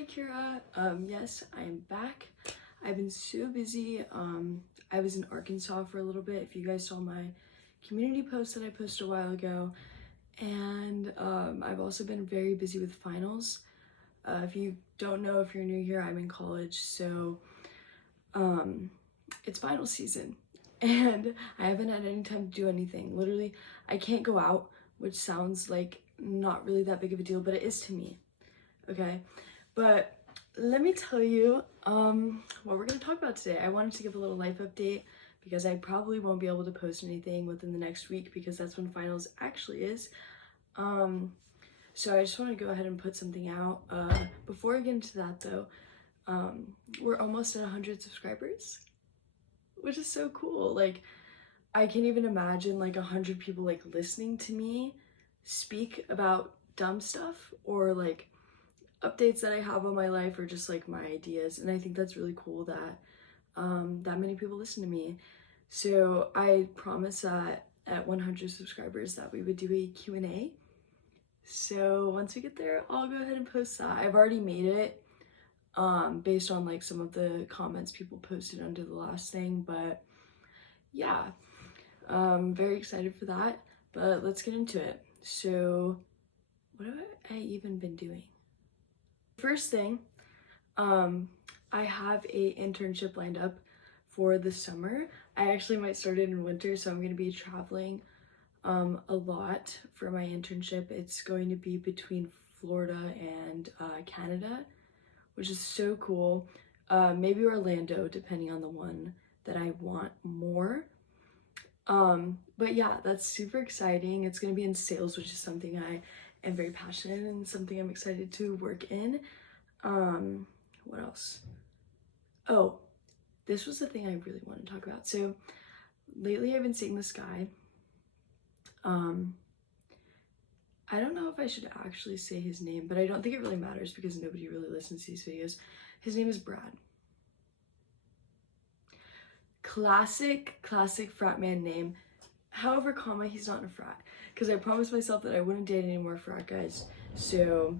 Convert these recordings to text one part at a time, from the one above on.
Hi Kira. Yes, I am back. I've been so busy. I was in Arkansas for a little bit. If you guys saw my community post that I posted a while ago, and I've also been very busy with finals. If you don't know, if you're new here, I'm in college, so it's final season, and I haven't had any time to do anything. Literally, I can't go out, which sounds like not really that big of a deal, but it is to me. Okay, but let me tell you what we're going to talk about today. I wanted to give a little life update because I probably won't be able to post anything within the next week because that's when finals actually is. So I just want to go ahead and put something out. Before I get into that though, we're almost at 100 subscribers, which is so cool. Like, I can't even imagine like 100 people like listening to me speak about dumb stuff or like updates that I have on my life or just like my ideas. And I think that's really cool that that many people listen to me. So I promised that at 100 subscribers that we would do a Q&A. So once we get there, I'll go ahead and post that. I've already made it based on like some of the comments people posted under the last thing, but yeah, very excited for that. But let's get into it. So what have I even been doing? First thing, I have a internship lined up for the summer. I actually might start it in winter, so I'm going to be traveling a lot for my internship. It's going to be between Florida and Canada, which is so cool. Maybe Orlando, depending on the one that I want more. But yeah, that's super exciting. It's going to be in sales, which is something I am very passionate in and something I'm excited to work in. What else? Oh, this was the thing I really want to talk about. So lately I've been seeing this guy. I don't know if I should actually say his name, but I don't think it really matters because nobody really listens to these videos. His name is Brad. Classic frat man name. However, he's not in a frat because I promised myself that I wouldn't date any more frat guys. So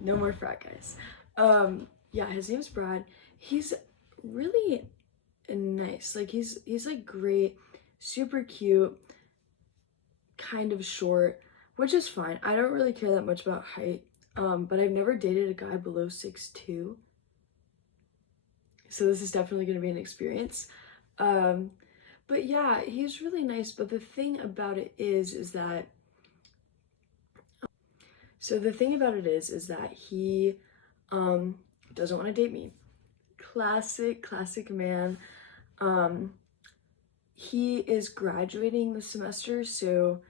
no more frat guys. Yeah, his name's Brad. He's really nice. Like he's like great, super cute, kind of short, which is fine. I don't really care that much about height. But I've never dated a guy below 6'2". So this is definitely going to be an experience. But yeah, he's really nice. But the thing about it is that he doesn't want to date me. Classic man. He is graduating this semester, so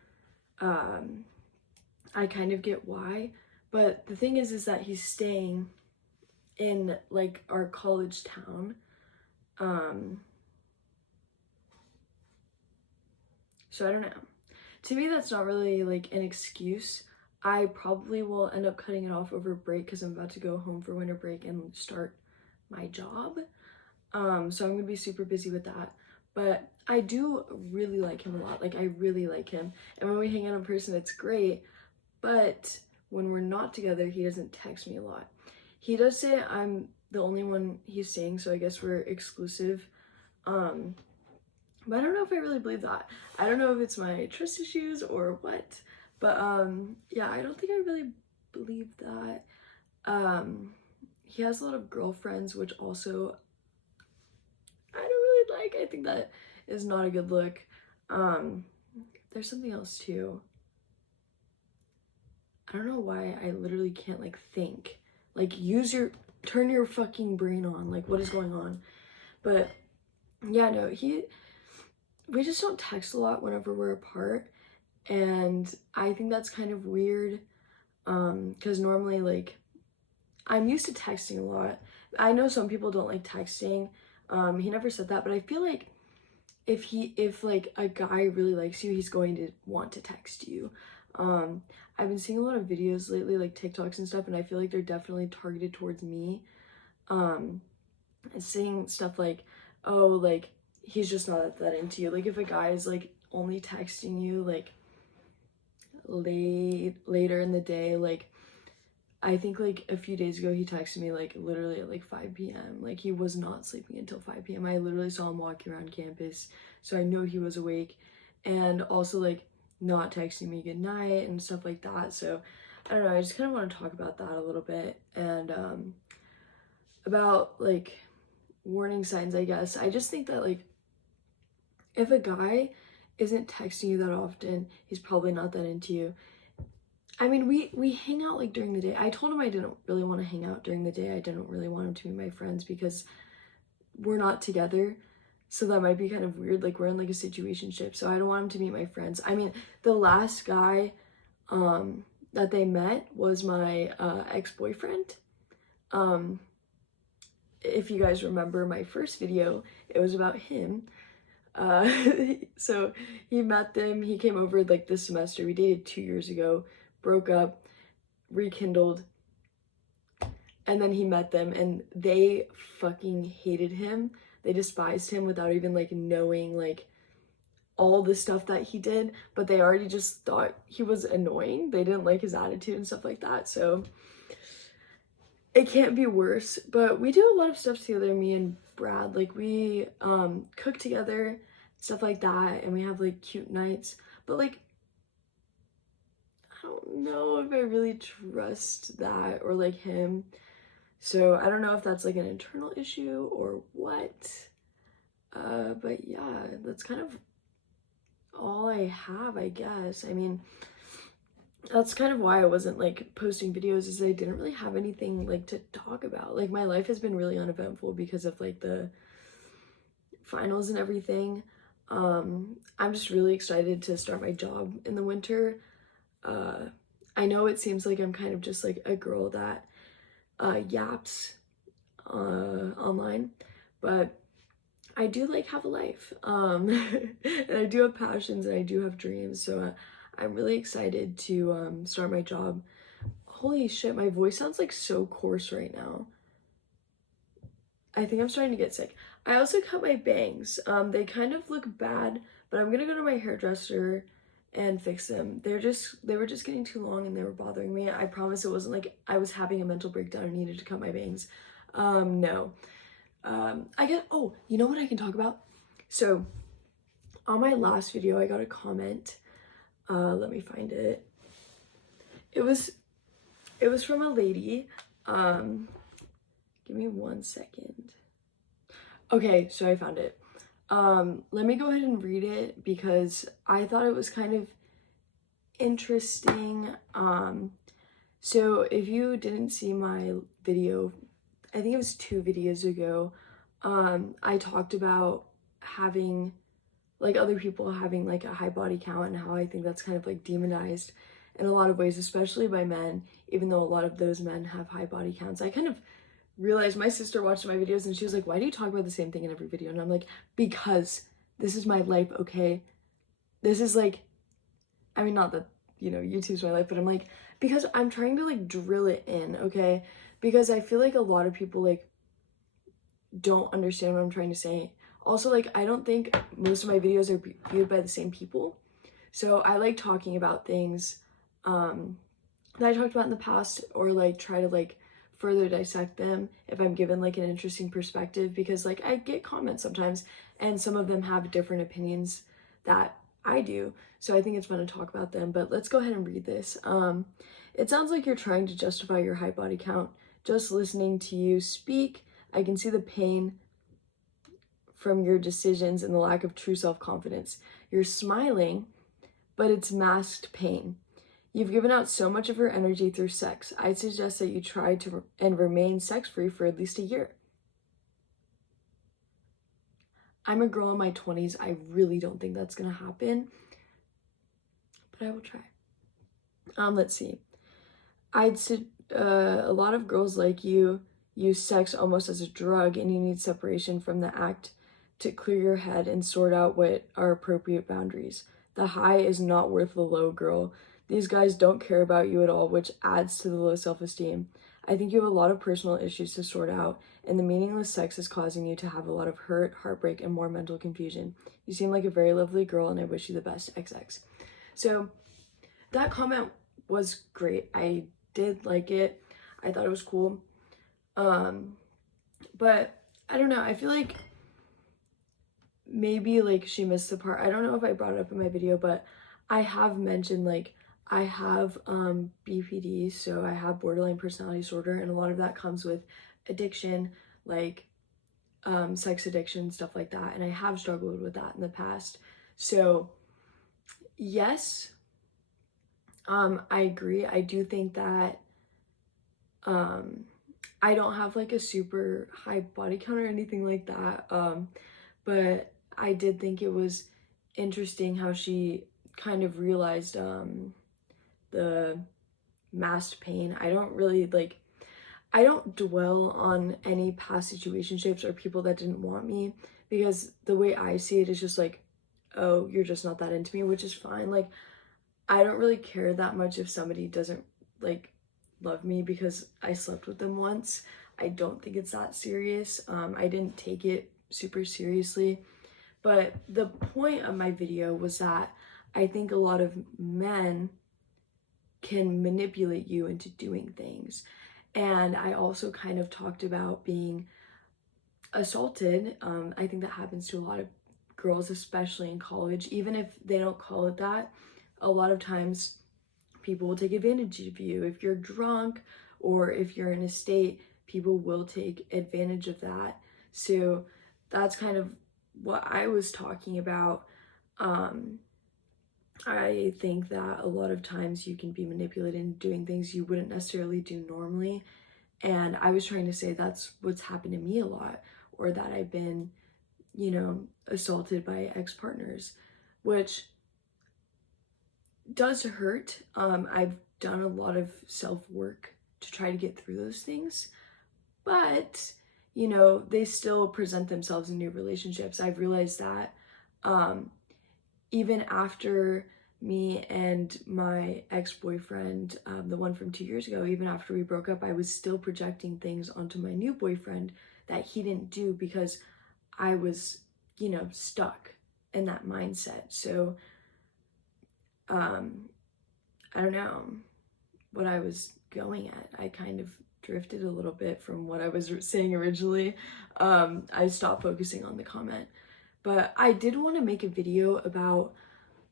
I kind of get why. But the thing is that he's staying in like our college town. So I don't know. To me, that's not really like an excuse. I probably will end up cutting it off over break because I'm about to go home for winter break and start my job. So I'm gonna be super busy with that. But I do really like him a lot. Like I really like him. And when we hang out in person, it's great. But when we're not together, he doesn't text me a lot. He does say I'm the only one he's seeing, so I guess we're exclusive. But I don't know if I really believe that. I don't know if it's my trust issues or what. But yeah, I don't think I really believe that. He has a lot of girlfriends, which also I don't really like. I think that is not a good look. There's something else too. I don't know why I literally can't like think. Like turn your fucking brain on. Like what is going on? But yeah, no, we just don't text a lot whenever we're apart. And I think that's kind of weird. Because normally like I'm used to texting a lot. I know some people don't like texting. He never said that, but I feel like if like a guy really likes you, he's going to want to text you. I've been seeing a lot of videos lately, like TikToks and stuff, and I feel like they're definitely targeted towards me. And saying stuff like, oh, like he's just not that into you. Like if a guy is like only texting you like later in the day, like I think like a few days ago he texted me like literally at like 5 p.m. Like he was not sleeping until 5 p.m. I literally saw him walking around campus, so I know he was awake, and also like not texting me good night and stuff like that. So I don't know, I just kind of want to talk about that a little bit, and about like warning signs, I guess. I just think that like if a guy isn't texting you that often, he's probably not that into you. I mean, we hang out like during the day. I told him I didn't really want to hang out during the day. I didn't really want him to be my friends because we're not together. So that might be kind of weird. Like we're in like a situationship. So I don't want him to meet my friends. I mean, the last guy that they met was my ex-boyfriend. If you guys remember my first video, it was about him. So he met them. He came over like this semester. We dated 2 years ago. Broke up, rekindled, and then he met them and they fucking hated him. They despised him without even like knowing like all the stuff that he did, but they already just thought he was annoying. They didn't like his attitude and stuff like that. So it can't be worse. But we do a lot of stuff together, me and Brad. Like we cook together, stuff like that, and we have like cute nights. But like I don't know if I really trust that or like him. So I don't know if that's like an internal issue or what. But yeah, that's kind of all I have, I guess. I mean, that's kind of why I wasn't like posting videos, is I didn't really have anything like to talk about. Like my life has been really uneventful because of like the finals and everything. I'm just really excited to start my job in the winter. I know it seems like I'm kind of just like a girl that yaps online, but I do like have a life, and I do have passions and I do have dreams. So I'm really excited to start my job. Holy shit, my voice sounds like so coarse right now. I think I'm starting to get sick. I also cut my bangs. They kind of look bad, but I'm gonna go to my hairdresser and fix them. They were just getting too long and they were bothering me. I promise it wasn't like I was having a mental breakdown and needed to cut my bangs. No. I get, oh, you know what I can talk about? So on my last video, I got a comment. Let me find it. It was from a lady. Give me 1 second. Okay, so I found it. Let me go ahead and read it because I thought it was kind of interesting. So if you didn't see my video, I think it was 2 videos ago, I talked about having like other people having like a high body count and how I think that's kind of like demonized in a lot of ways, especially by men, even though a lot of those men have high body counts. I kind of realized, my sister watched my videos and she was like, why do you talk about the same thing in every video? And I'm like, because this is my life, okay? This is like, I mean, not that, you know, YouTube's my life, but I'm like, because I'm trying to like drill it in, okay? Because I feel like a lot of people like don't understand what I'm trying to say. Also, like, I don't think most of my videos are viewed by the same people. So I like talking about things that I talked about in the past, or like try to like further dissect them if I'm given like an interesting perspective, because like I get comments sometimes and some of them have different opinions that I do. So I think it's fun to talk about them. But let's go ahead and read this. It sounds like you're trying to justify your high body count. Just listening to you speak, I can see the pain from your decisions and the lack of true self-confidence. You're smiling, but it's masked pain. You've given out so much of your energy through sex. I'd suggest that you try to and remain sex-free for at least a year. I'm a girl in my 20s. I really don't think that's gonna happen, but I will try. Let's see. A lot of girls like you use sex almost as a drug, and you need separation from the act to clear your head and sort out what are appropriate boundaries. The high is not worth the low, girl. These guys don't care about you at all, which adds to the low self-esteem. I think you have a lot of personal issues to sort out, and the meaningless sex is causing you to have a lot of hurt, heartbreak, and more mental confusion. You seem like a very lovely girl, and I wish you the best, XX. So that comment was great. I did like it. I thought it was cool. But I don't know, I feel like maybe like she missed the part. I don't know if I brought it up in my video, but I have mentioned like I have BPD, so I have borderline personality disorder, and a lot of that comes with addiction, like sex addiction, stuff like that, and I have struggled with that in the past. So yes, I agree. I do think that I don't have like a super high body count or anything like that, but I did think it was interesting how she kind of realized the masked pain. I don't really like, I don't dwell on any past situationships or people that didn't want me, because the way I see it is just like, oh, you're just not that into me, which is fine. Like, I don't really care that much if somebody doesn't like love me because I slept with them once. I don't think it's that serious. I didn't take it super seriously. But the point of my video was that I think a lot of men can manipulate you into doing things. And I also kind of talked about being assaulted. I think that happens to a lot of girls, especially in college, even if they don't call it that. A lot of times people will take advantage of you. If you're drunk or if you're in a state, people will take advantage of that. So that's kind of what I was talking about. I think that a lot of times you can be manipulated into doing things you wouldn't necessarily do normally. And I was trying to say that's what's happened to me a lot, or that I've been, you know, assaulted by ex-partners, which does hurt. I've done a lot of self-work to try to get through those things, but you know, they still present themselves in new relationships. I've realized that even after me and my ex-boyfriend, the one from 2 years ago, even after we broke up, I was still projecting things onto my new boyfriend that he didn't do because I was, you know, stuck in that mindset. So I don't know what I was going at. I kind of drifted a little bit from what I was saying originally. I stopped focusing on the comment, but I did want to make a video about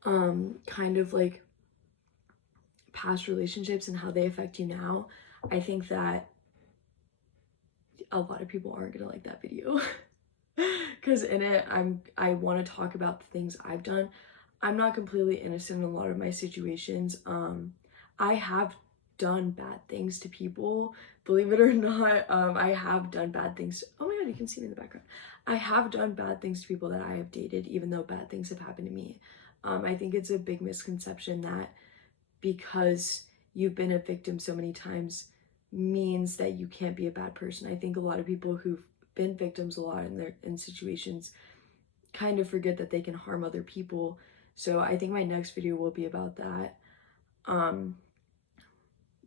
kind of like past relationships and how they affect you now. I think that a lot of people aren't gonna like that video because in it I want to talk about the things I've done. I'm not completely innocent in a lot of my situations. I have done bad things to people, believe it or not. I have done bad things. Oh my god, you can see me in the background. I have done bad things to people that I have dated, even though bad things have happened to me. I think it's a big misconception that because you've been a victim so many times means that you can't be a bad person. I think a lot of people who've been victims a lot in situations kind of forget that they can harm other people. So I think my next video will be about that.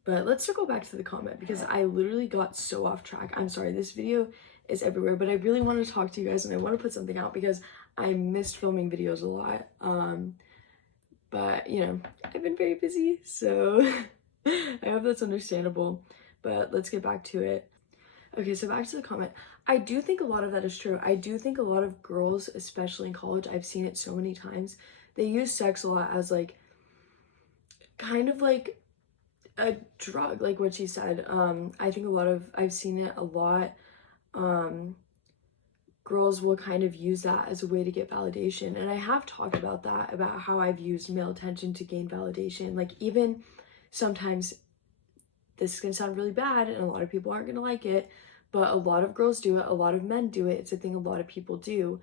But let's circle back to the comment because I literally got so off track. I'm sorry, this video is everywhere, but I really want to talk to you guys and I want to put something out because I missed filming videos a lot. But you know, I've been very busy, so I hope that's understandable. But let's get back to it. Okay, so back to the comment. I do think a lot of that is true. I do think a lot of girls, especially in college, I've seen it so many times, they use sex a lot as like kind of like a drug, like what she said. I think I've seen it a lot. Girls will kind of use that as a way to get validation, and I have talked about that, about how I've used male attention to gain validation. Like, even sometimes this is gonna sound really bad and a lot of people aren't gonna like it, but a lot of girls do it, a lot of men do it. It's a thing a lot of people do.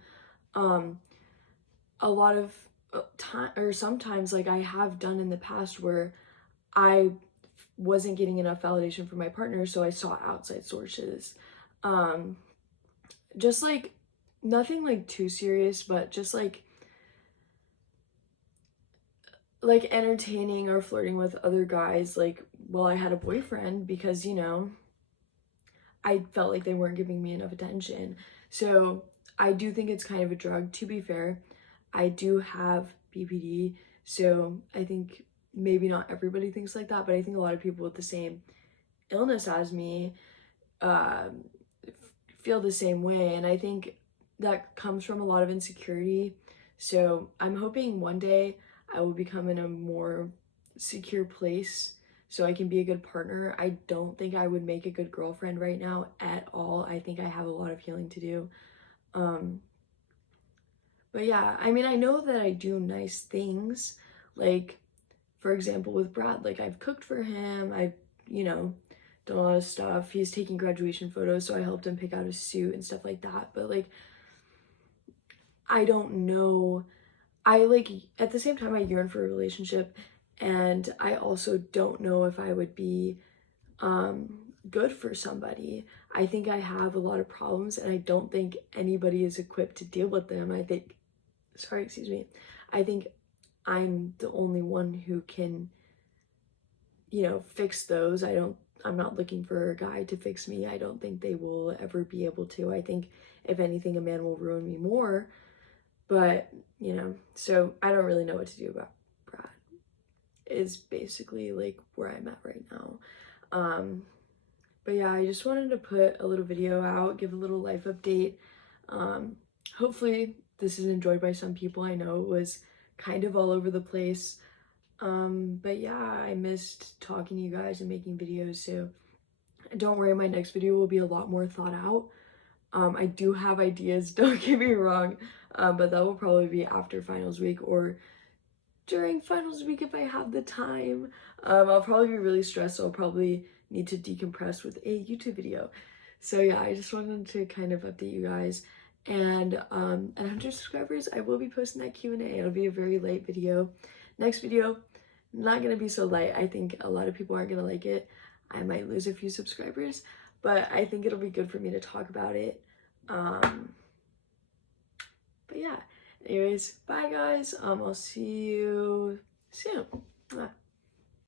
A lot of time, or sometimes, like I have done in the past, where I wasn't getting enough validation from my partner, so I sought outside sources. Just like nothing like too serious, but just like entertaining or flirting with other guys, like while I had a boyfriend, because you know, I felt like they weren't giving me enough attention. So I do think it's kind of a drug. To be fair, I do have BPD, so I think maybe not everybody thinks like that, but I think a lot of people with the same illness as me feel the same way, and I think that comes from a lot of insecurity. So I'm hoping one day I will become in a more secure place so I can be a good partner. I don't think I would make a good girlfriend right now at all. I think I have a lot of healing to do. But yeah, I mean, I know that I do nice things. Like, for example, with Brad, like I've cooked for him. I've, you know, done a lot of stuff. He's taking graduation photos, so I helped him pick out a suit and stuff like that. But like, I don't know. I like, at the same time, I yearn for a relationship, and I also don't know if I would be good for somebody. I think I have a lot of problems, and I don't think anybody is equipped to deal with them. I think, sorry, excuse me. I think I'm the only one who can, you know, fix those. I'm not looking for a guy to fix me. I don't think they will ever be able to. I think if anything, a man will ruin me more. But, you know, so I don't really know what to do about Brad, is basically like where I'm at right now. But yeah, I just wanted to put a little video out, give a little life update. Hopefully this is enjoyed by some people. I know it was kind of all over the place. But yeah, I missed talking to you guys and making videos, so don't worry, my next video will be a lot more thought out. I do have ideas, don't get me wrong, but that will probably be after finals week or during finals week if I have the time. I'll probably be really stressed, so I'll probably need to decompress with a YouTube video. So yeah, I just wanted to kind of update you guys. And at 100 subscribers, I will be posting that Q&A. It'll be a very light video. Next video, not gonna be so light. I think a lot of people aren't gonna like it. I might lose a few subscribers, but I think it'll be good for me to talk about it. But yeah, anyways, bye guys. I'll see you soon. Mwah.